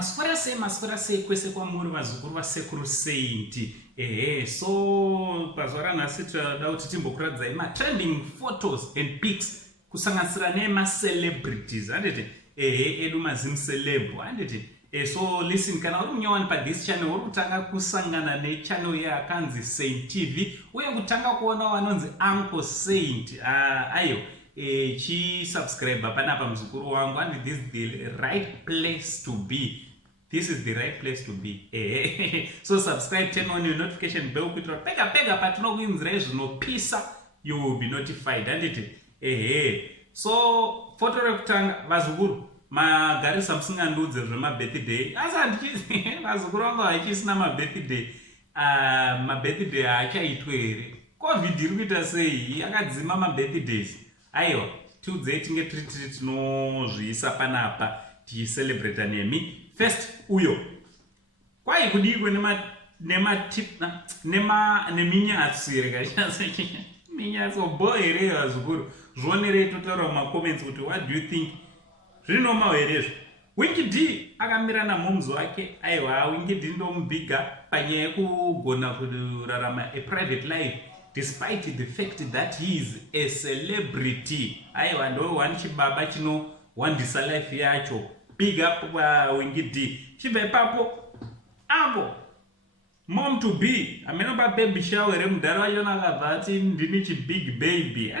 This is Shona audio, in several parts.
Maswera sei kwese kwamuri vazukuru vasekuru Saint. So pazuva ranhasi tinoda kuti timbokuradzai trending photos and pics kusanganisira celebrities handiti edu mazimu celeb handiti. So listen, kana uri munyowani this channel uri kutanga kusangana nechannel yakanzi Saint TV uye kutanga kuona vanonzi Uncle Saint ayo subscribe panapa muzukuru wangu, and this is the right place to be. This is the right place to be. So subscribe, turn on your notification bell kuitira pega patinokuinzirai zvinopisa, you will be notified handiti. So photo rekutanga vazukuru magarisa musingandudze zvemabirthday. Asi handichizi vazukuru vangu hachisina mabirthday. Mabirthday haachaitwe here. Covid iri kuita sei yakadzima mabirthdays. Aiwa, tiudzei tinge tiri tinozviisa panapa tichicelebrata nemi. First uyo kwai kudikwe neminyatsi minyatsi boy here vazukuru. Zvionerei totaura mumacomments kuti what do you think zvinoma herezvo. Winky D akamira namumzi wake. Aiwa, Winky D ndomubiga panyaya yekugona kurarama a private life despite the fact that he is a celebrity. Aiwa, ndo one chibaba chinowandisa life yacho. Big up Winky D. Chibva ipapo avo mom to be amenopa baby shower mudhara wachona akabva ati ndini chibig baby.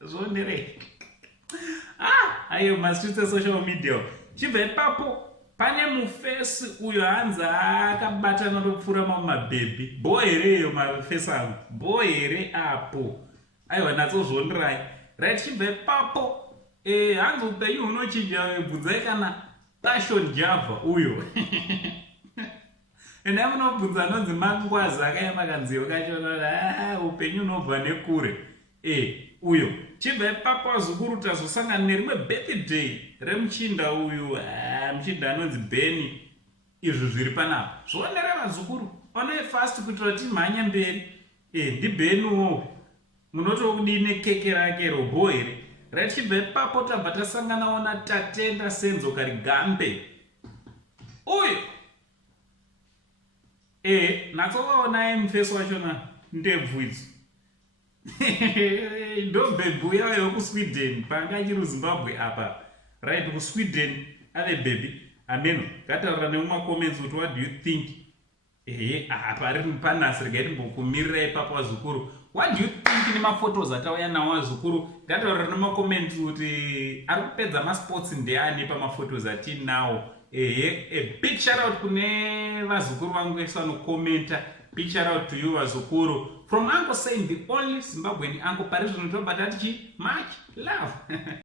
Zvonderei ayo mastreets esocial media. Chibva ipapo pane mufesi uyo hanzi akabatana nokupfuura mumabhebhi. Bo hereyo mafesi angu, bo here apo. Aiwa, natsozvonderai right. Chibva ipapo hanzi upenyu hunochinja, bvunzai kana Passion Java uyo. Ende munobvunza anonzi Mangwazi akaema kanziyo kacho upenyu unobva nekure. Uyo. Chibva ipapo vazukuru tazosangana nerimwe birthday remuchinda uyu, muchinda anonzi Beni. Izvi zviri panapa zvionera vazukuru, onai fast kuitira kuti mhanye mberi. Ndibeni uwowo munotokudini keke rake robo here. Right, chibva ipapo tabva tasangana ona Tatenda Senzo Karigambe uyo. Natsokaona mufesi wachona ndebvu idzi. Ndo bebhu yayo kuSweden panga achiri Zimbabwe apa. Right, kuSweden ave bebhi. Ameno, ngataura nemumacomments kuti what do you think? Pari panhasi regai timbokumirira ipapo vazukuru. What do you think nemaphotos atauya nawo vazukuru? Ngataura nemumacomments kuti ari kupedza masports ndeani pamaphotos atinawo. A big shout out kune vazukuru vangu vese vanokomenta. Big shout out to you vazukuru. From Uncle Saint, the only Zimbabwean uncle. Pari zvino tobata tichi much love.